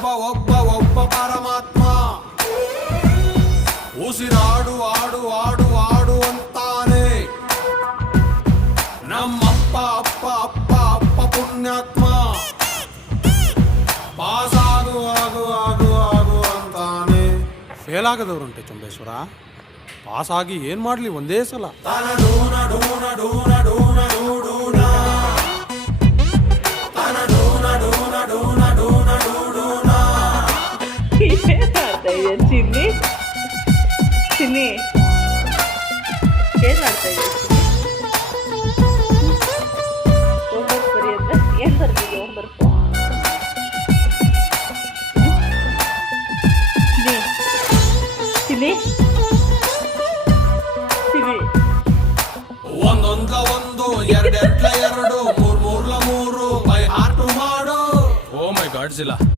ಒಬ್ಬ ಒಬ್ಬ ಒಬ್ಬ ಪರಮಾತ್ಮ ಉಸಿರಾಡು ಆಡು ಆಡು ಆಡು ಅಂತಾನೆ ನಮ್ಮಪ್ಪ ಅಪ್ಪ ಅಪ್ಪ ಅಪ್ಪ ಪುಣ್ಯಾತ್ಮ ಪಾಸ್ ಆಗು ಆಗು ಆಗು ಆಗು ಅಂತಾನೆ. ಫೇಲ್ ಆಗದವ್ರಂತೆ ಚುಂಬೇಶ್ವರ, ಪಾಸ್ ಆಗಿ ಏನ್ ಮಾಡ್ಲಿ ಒಂದೇ ಸಲ. ತನಡೂನ ಡೂನ ಡೂನ ಡೂನ ಡೂಡೂನ ತನಡೂನ ಡೂನ ಡೂನ ಡೂನ ಡೂಡೂನ. ಏನ್ ಮಾಡ್ತಾ ಇದೆಯಾ ಚಿನ್ನಿ? ಚಿನ್ನಿ ಏನ್ ಮಾಡ್ತಾ ಇದೆಯಾ? ಹೋಮ್ವರ್ಕ್ ಬರಿ ಅಂದ್ರೆ ಏನ್ ಬರ್ತಿದ್ಯ ಹೋಮ್ವರ್ಕ್? ಚಿನ್ನಿ ಚಿನ್ನಿ ಒಂದೊಂದ್ಲ ಒಂದು ಎರಡೆಟ್ಲ ಎರಡು ಮೂರ್ ಮೂರ್ಲ ಮೂರು ಬೈ ಹಾರ್ಟು ಮಾಡು. ಓ ಮೈ ಗಾಡ್ ಜಿಲ್ಲಾ